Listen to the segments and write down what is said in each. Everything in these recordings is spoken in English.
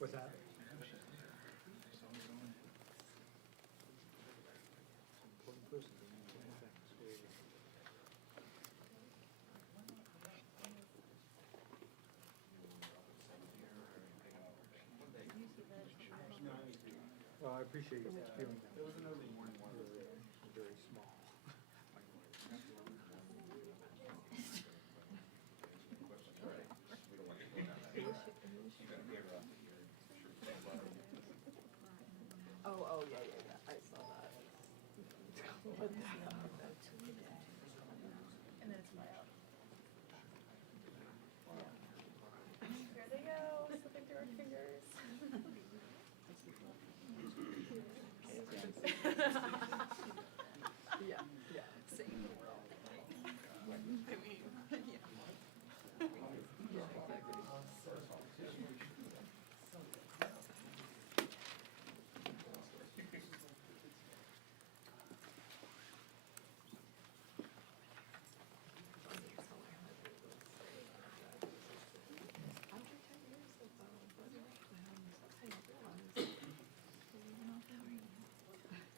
What's that? Well, I appreciate you feeling that. It was an early morning one. Very small. Oh, yeah, I saw that. And then it's my out. Here they go, slipping through our fingers. Yeah, yeah. Same. I mean, yeah. Yeah, exactly.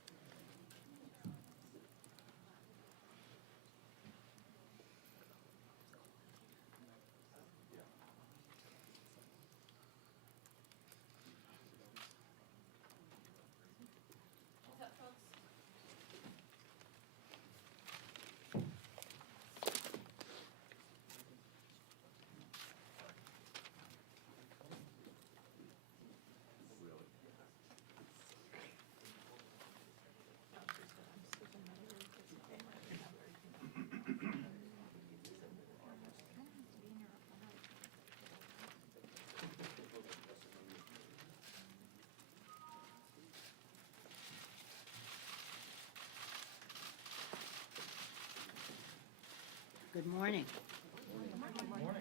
Good morning.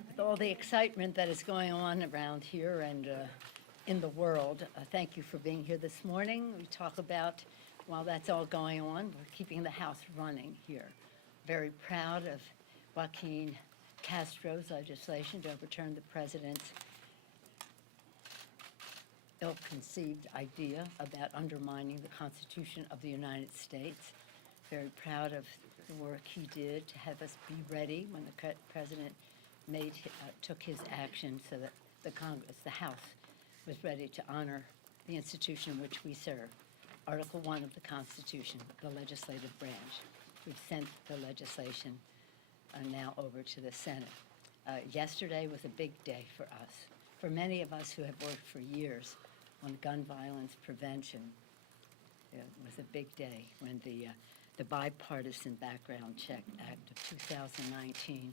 With all the excitement that is going on around here and in the world, thank you for being here this morning. We talk about, while that's all going on, we're keeping the House running here. Very proud of Joaquin Castro's legislation to overturn the president's ill-conceived idea about undermining the Constitution of the United States. Very proud of the work he did to have us be ready when the president took his action so that the Congress, the House, was ready to honor the institution in which we serve. Article 1 of the Constitution, the legislative branch. We've sent the legislation now over to the Senate. Yesterday was a big day for us. For many of us who have worked for years on gun violence prevention, it was a big day when the Bipartisan Background Check Act of 2019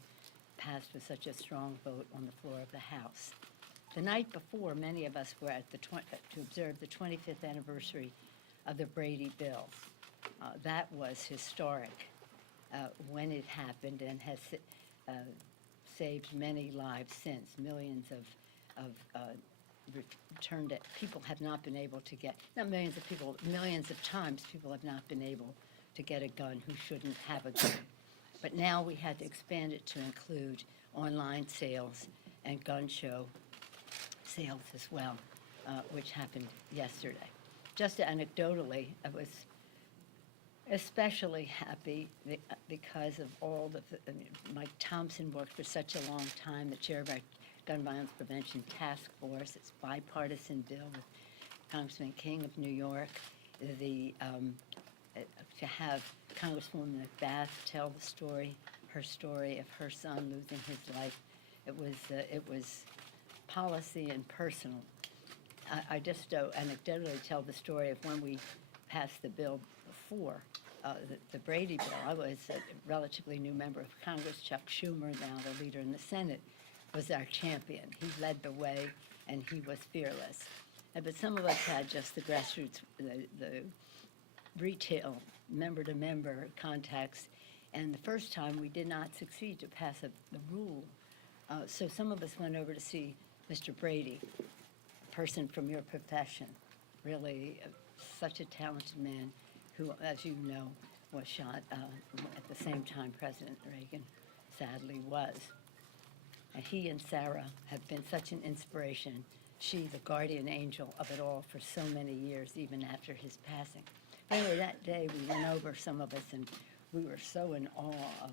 passed with such a strong vote on the floor of the House. The night before, many of us were at to observe the 25th anniversary of the Brady Bill. That was historic when it happened and has saved many lives since. Millions of returned it. People have not been able to get, not millions of people, millions of times people have not been able to get a gun who shouldn't have a gun. But now we had to expand it to include online sales and gun show sales as well, which happened yesterday. Just anecdotally, I was especially happy because of all Mike Thompson worked for such a long time, the chair of our Gun Violence Prevention Task Force. It's a bipartisan bill with Congressman King of New York. To have Congresswoman McBath tell the story, her story of her son losing his life, it was policy and personal. I just anecdotally tell the story of when we passed the bill before, the Brady Bill. I was a relatively new member of Congress. Chuck Schumer, now the leader in the Senate, was our champion. He led the way, and he was fearless. But some of us had just the grassroots, the retail, member-to-member contacts, and the first time we did not succeed to pass the rule. So some of us went over to see Mr. Brady, a person from your profession, really such a talented man who, as you know, was shot at the same time President Reagan sadly was. And he and Sarah have been such an inspiration she the guardian angel of it all for so many years, even after his passing. Anyway, that day we went over, some of us, and we were so in awe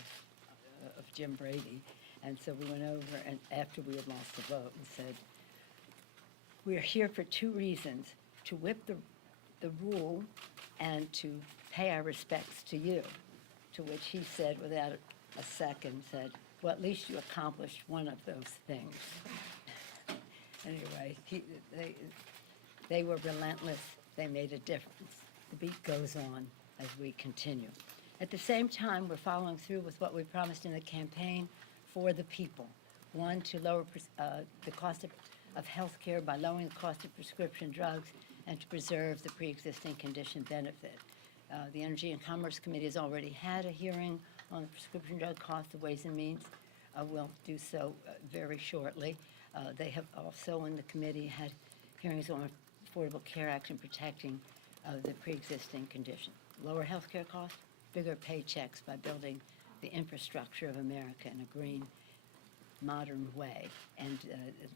of Jim Brady. And so we went over, and after we had lost the vote, and said, we are here for two reasons: to whip the rule and to pay our respects to you. To which he said, without a second, said, well, at least you accomplished one of those things. Anyway, they were relentless. They made a difference. The beat goes on as we continue. At the same time, we're following through with what we promised in the campaign for the people. One, to lower the cost of health care by lowering the cost of prescription drugs, and to preserve the pre-existing condition benefit. The Energy and Commerce Committee has already had a hearing on the prescription drug cost. The Ways and Means will do so very shortly. They have also in the committee had hearings on Affordable Care Act and protecting the pre-existing condition. Lower health care costs, bigger paychecks by building the infrastructure of America in a green, modern way. And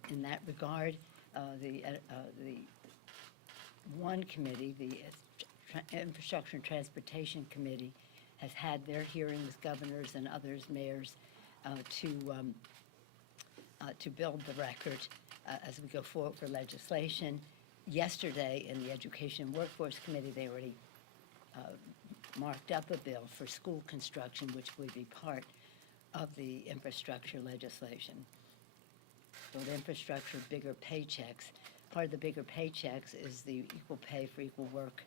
in that regard, the one committee, the Infrastructure and Transportation Committee, has had their hearing with governors and others, mayors, to build the record as we go forward for legislation. Yesterday, in the Education and Workforce Committee, they already marked up a bill for school construction, which will be part of the infrastructure legislation. So the infrastructure, bigger paychecks. Part of the bigger paychecks is the equal pay for equal work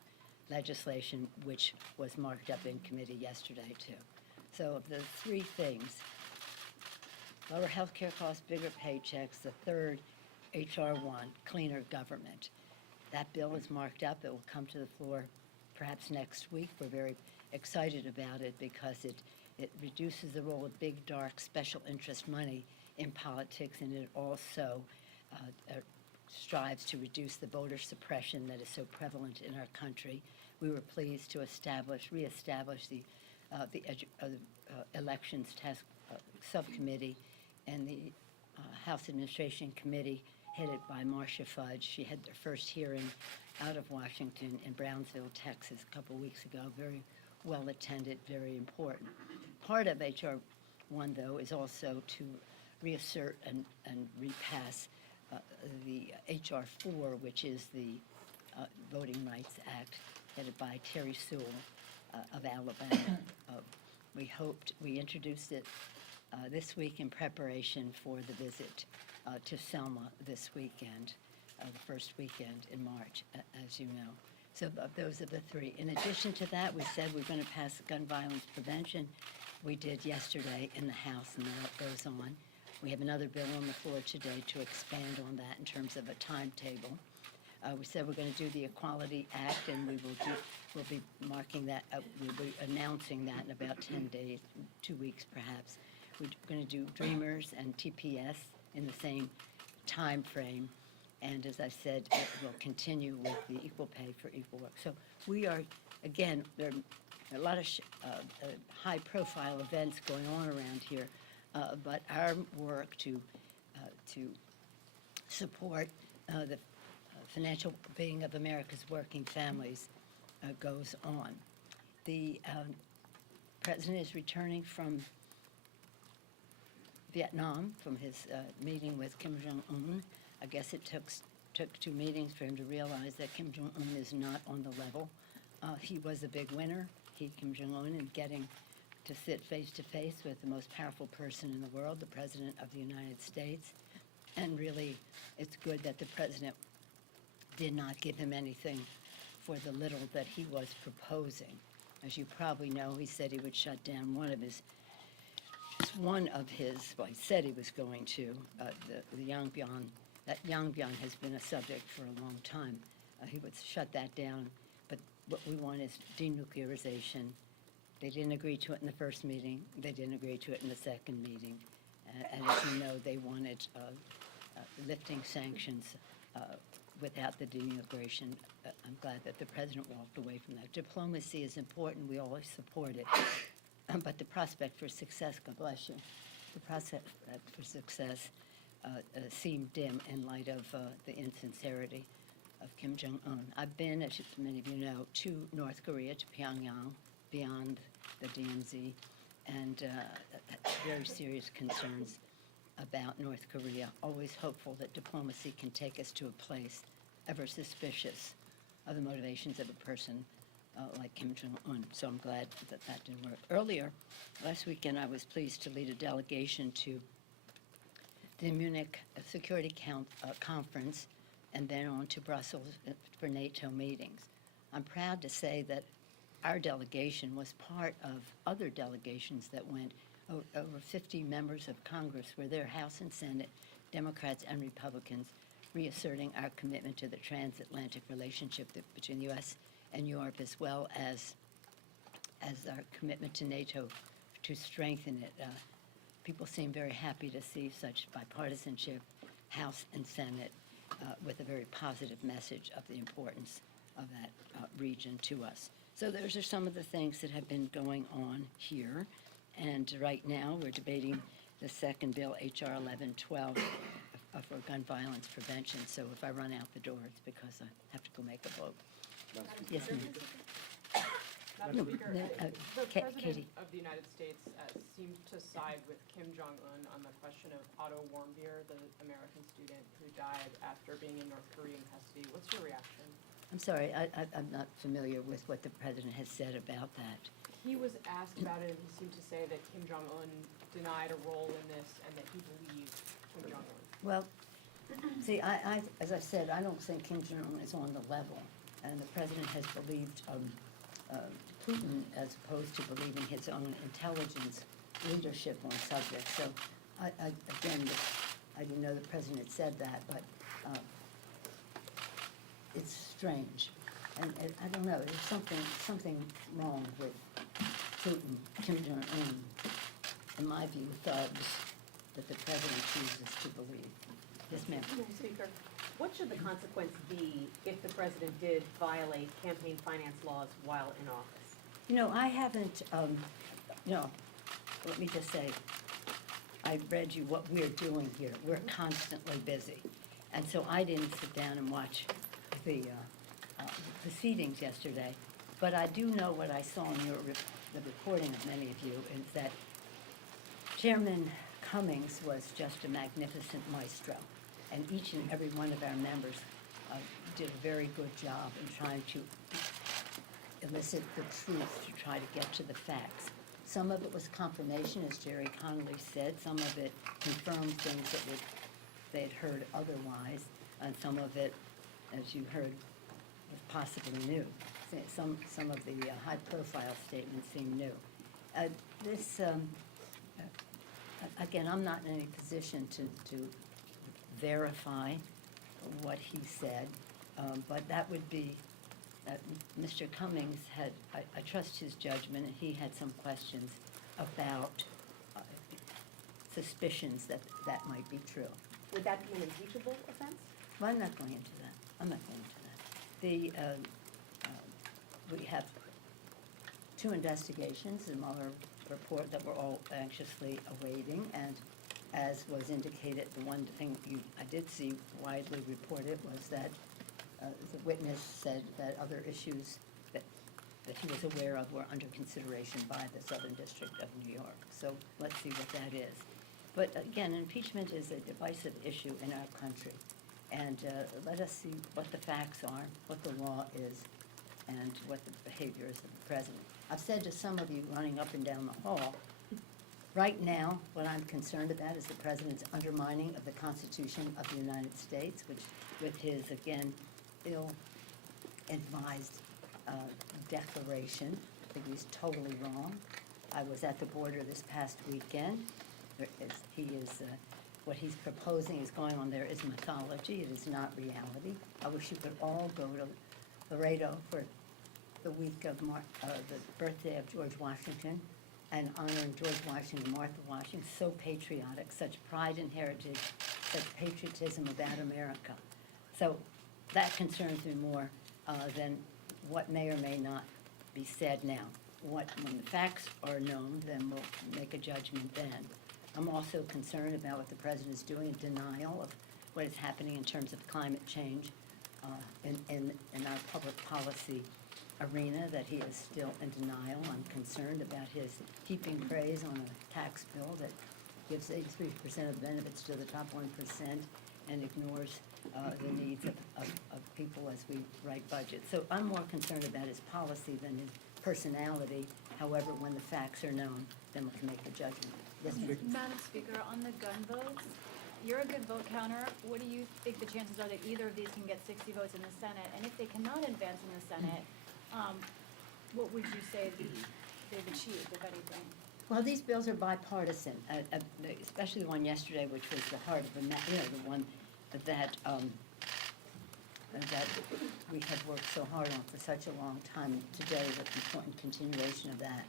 legislation, which was marked up in committee yesterday, too. So of the three things, lower health care costs, bigger paychecks. The third, H.R. 1, cleaner government. That bill is marked up. It will come to the floor perhaps next week. We're very excited about it because it reduces the role of big, dark, special interest money in politics, and it also strives to reduce the voter suppression that is so prevalent in our country. We were pleased to reestablish the Elections Task Subcommittee and the House Administration Committee headed by Marcia Fudge. She had their first hearing out of Washington in Brownsville, Texas, a couple weeks ago. Very well attended, very important. Part of H.R. 1, though, is also to reassert and repass the H.R. 4, which is the Voting Rights Act, headed by Terry Sewell of Alabama. We introduced it this week in preparation for the visit to Selma this weekend, the first weekend in March, as you know. So those are the three. In addition to that, we said we're going to pass gun violence prevention. We did yesterday in the House, and that goes on. We have another bill on the floor today to expand on that in terms of a timetable. We said we're going to do the Equality Act, and we'll be marking that, we'll be announcing that in about 10 days, 2 weeks perhaps. We're going to do Dreamers and TPS in the same time frame. And as I said, we'll continue with the equal pay for equal work. So we are, again, there are a lot of high-profile events going on around here, but our work to support the financial being of America's working families goes on. The president is returning from Vietnam, from his meeting with Kim Jong-un. I guess it took 2 meetings for him to realize that Kim Jong-un is not on the level. He was a big winner, Kim Jong-un, in getting to sit face-to-face with the most powerful person in the world, the President of the United States. And really, it's good that the President did not give him anything for the little that he was proposing. As you probably know, he said he would shut down one of his, well, he said he was going to, the Yangbyan. That Yangbyan has been a subject for a long time. He would shut that down, but what we want is denuclearization. They didn't agree to it in the first meeting. They didn't agree to it in the second meeting. And as you know, they wanted lifting sanctions without the denuclearization. I'm glad that the president walked away from that. Diplomacy is important. We always support it. But the prospect for success, God bless you, the prospect for success seem dim in light of the insincerity of Kim Jong-un. I've been, as many of you know, to North Korea, to Pyongyang, beyond the DMZ, and very serious concerns about North Korea, always hopeful that diplomacy can take us to a place ever suspicious of the motivations of a person like Kim Jong-un. So I'm glad that that didn't work. Earlier, last weekend, I was pleased to lead a delegation to the Munich Security Conference and then on to Brussels for NATO meetings. I'm proud to say that our delegation was part of other delegations that went. Over 50 members of Congress were there, House and Senate, Democrats and Republicans, reasserting our commitment to the transatlantic relationship between the U.S. and Europe, as well as our commitment to NATO to strengthen it. People seem very happy to see such bipartisanship, House and Senate, with a very positive message of the importance of that region to us. So those are some of the things that have been going on here. And right now, we're debating the second bill, H.R. 1112, for gun violence prevention. So if I run out the door, it's because I have to go make a vote. Yes, ma'am. Madam Speaker, the President Katie. of the United States seemed to side with Kim Jong-un on the question of Otto Warmbier, the American student who died after being in North Korean custody. What's your reaction? I'm sorry, I'm not familiar with what the President has said about that. He was asked about it, and he seemed to say that Kim Jong-un denied a role in this and that he believed Kim Jong-un. Well, see, as I said, I don't think Kim Jong-un is on the level, and the President has believed Putin as opposed to believing his own intelligence leadership on subjects. So, again, I didn't know the President said that, but it's strange. And I don't know, there's something wrong with Putin, Kim Jong-un, in my view, thugs that the President chooses to believe. Yes, ma'am. Madam Speaker, what should the consequence be if the President did violate campaign finance laws while in office? You know, I haven't, let me just say, I read you what we're doing here. We're constantly busy. And so I didn't sit down and watch the proceedings yesterday. But I do know what I saw in the reporting of many of you is that Chairman Cummings was just a magnificent maestro. And each and every one of our members did a very good job in trying to elicit the truth, to try to get to the facts. Some of it was confirmation, as Jerry Connolly said. Some of it confirmed things that they had heard otherwise. And some of it, as you heard, was possibly new. Some of the high-profile statements seem new. Again, I'm not in any position to verify what he said, but that would be, Mr. Cummings had, I trust his judgment, and he had some questions about suspicions that might be true. Would that be an impeachable offense? Well, I'm not going into that. I'm not going into that. We have two investigations, the Mueller report that we're all anxiously awaiting, and as was indicated, the one thing I did see widely reported was that the witness said that other issues that he was aware of were under consideration by the Southern District of New York. So let's see what that is. But again, impeachment is a divisive issue in our country. And let us see what the facts are, what the law is, and what the behavior is of the President. I've said to some of you running up and down the hall, right now, what I'm concerned about is the President's undermining of the Constitution of the United States, which with his, again, ill-advised declaration. I think he's totally wrong. I was at the border this past weekend. What he's proposing is going on there is mythology. It is not reality. I wish you could all go to Laredo for the week of the birthday of George Washington and honoring George Washington, Martha Washington, so patriotic, such pride and heritage, such patriotism about America. So that concerns me more than what may or may not be said now. When the facts are known, then we'll make a judgment then. I'm also concerned about what the president is doing in denial of what is happening in terms of climate change in our public policy arena, that he is still in denial. I'm concerned about his heaping praise on a tax bill that gives 83% of the benefits to the top 1% and ignores the needs of people as we write budgets. So I'm more concerned about his policy than his personality. However, when the facts are known, then we can make the judgment. Yes, ma'am. Madam Speaker, on the gun votes, you're a good vote counter. What do you think the chances are that either of these can get 60 votes in the Senate? And if they cannot advance in the Senate, what would you say they've achieved, if anything? Well, these bills are bipartisan, especially the one yesterday, which was the heart of the, the one that we have worked so hard on for such a long time. Today is an important continuation of that.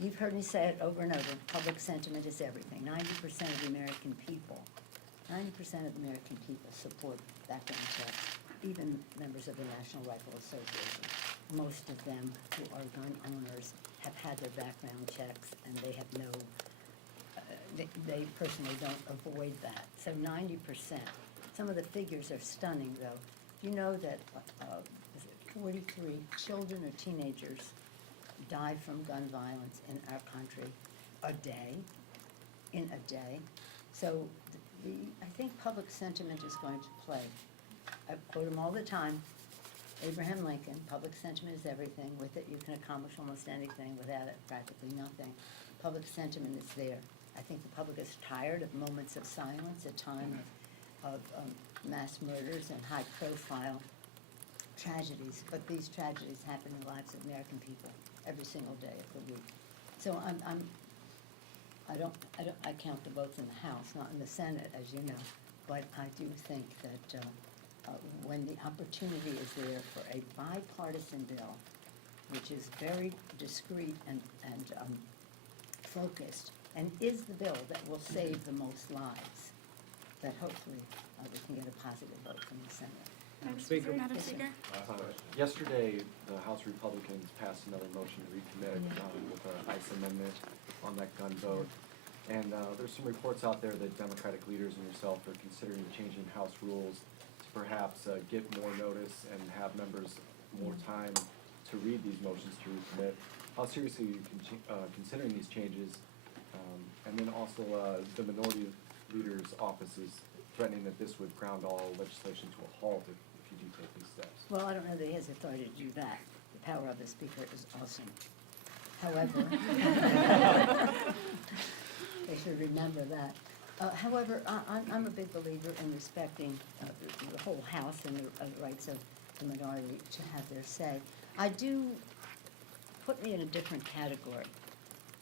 You've heard me say it over and over, public sentiment is everything. 90% of the American people, 90% of American people support background checks, even members of the National Rifle Association. Most of them who are gun owners have had their background checks, and they have no, they personally don't avoid that. So 90%. Some of the figures are stunning, though. You know that 43 children or teenagers die from gun violence in our country in a day. So I think public sentiment is going to play. I quote him all the time. Abraham Lincoln, public sentiment is everything. With it, you can accomplish almost anything. Without it, practically nothing. Public sentiment is there. I think the public is tired of moments of silence, a time of mass murders and high-profile tragedies. But these tragedies happen in the lives of American people every single day of the week. So I count the votes in the House, not in the Senate, as you know. But I do think that when the opportunity is there for a bipartisan bill, which is very discreet and focused, and is the bill that will save the most lives, that hopefully we can get a positive vote from the Senate. Madam Speaker. Madam Yes, sir. Speaker? Yesterday, the House Republicans passed another motion to recommit with an ICE amendment on that gun vote. And there's some reports out there that Democratic leaders and yourself are considering changing House rules to perhaps get more notice and have members more time to read these motions to recommit. How seriously are you considering these changes? And then also the minority leader's office is threatening that this would ground all legislation to a halt if you do take these steps. Well, I don't know that he has authority to do that. The power of the Speaker is awesome. However, they should remember that. However, I'm a big believer in respecting the whole House and the rights of the minority to have their say. I do put me in a different category.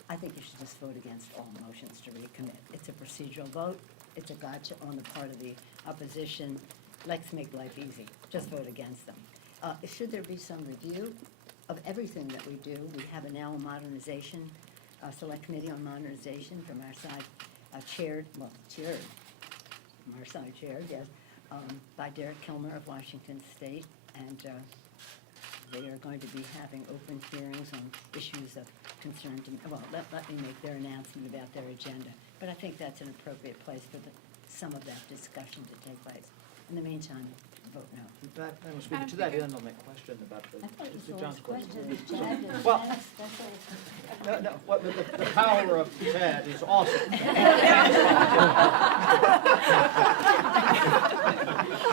I think you should just vote against all motions to recommit. It's a procedural vote. It's a gotcha on the part of the opposition. Let's make life easy. Just vote against them. Should there be some review of everything that we do? We have a now modernization, select committee on modernization from our side, chaired, from our side chaired, yes, by Derek Kilmer of Washington State. And they are going to be having open hearings on issues of concern to me. Well, let me make their announcement about their agenda. But I think that's an appropriate place for some of that discussion to take place. In the meantime, vote no. Madam Speaker, to that end on that question about I thought it was to the John's last question. question. Chad did Well- last. That's all. No, what, the power of Chad is awesome.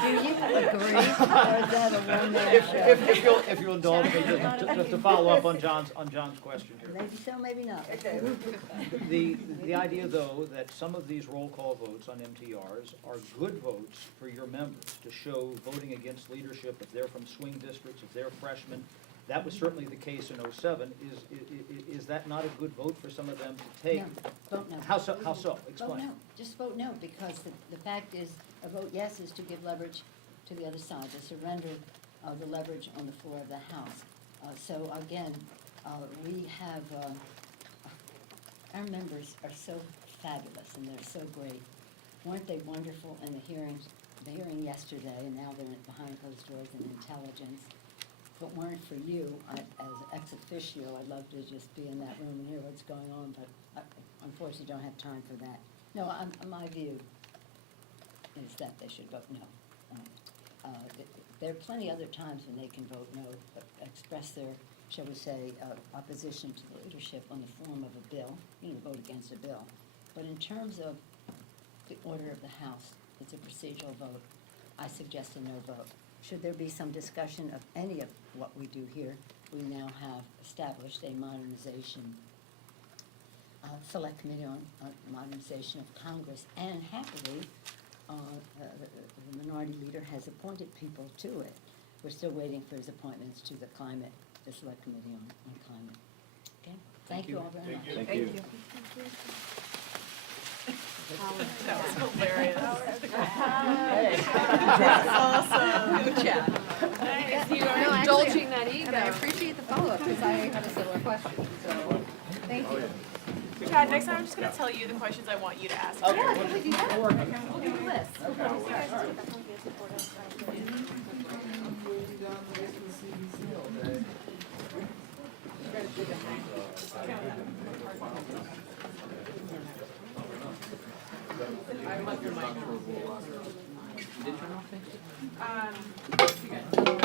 Do you agree, or is that a one-man show? If you'll indulge me, just to follow up on John's question here. Maybe so, maybe not. The idea, though, that some of these roll call votes on MTRs are good votes for your members to show voting against leadership if they're from swing districts, if they're freshmen. That was certainly the case in '07. Is that not a good vote for some of them to take? No, vote no. How so? Vote Explain. no. Just vote no, because the fact is, a vote yes is to give leverage to the other side, to surrender the leverage on the floor of the House. So again, we have, our members are so fabulous and they're so great. Weren't they wonderful in the hearing yesterday, and now they're behind closed doors in intelligence. If it weren't for you, as ex officio, I'd love to just be in that room and hear what's going on, but unfortunately don't have time for that. No, my view is that they should vote no. There are plenty other times when they can vote no, but express their, shall we say, opposition to the leadership on the form of a bill, vote against a bill. But in terms of the order of the House, it's a procedural vote. I suggest a no vote. Should there be some discussion of any of what we do here, we now have established a modernization, select committee on modernization of Congress, and happily, the minority leader has appointed people to it. We're still waiting for his appointments to the select committee on climate. Okay? Thank you all very much. Thank you. That was hilarious. That's awesome. Good job. Nice. You No, are actually, indulging that ego. And I appreciate the follow-up, because I had a similar question, so, thank you. Chad, next time I'm just gonna tell you the questions I want you to ask. Okay. Yeah, we do that. We'll work on it. We'll do a list. Um,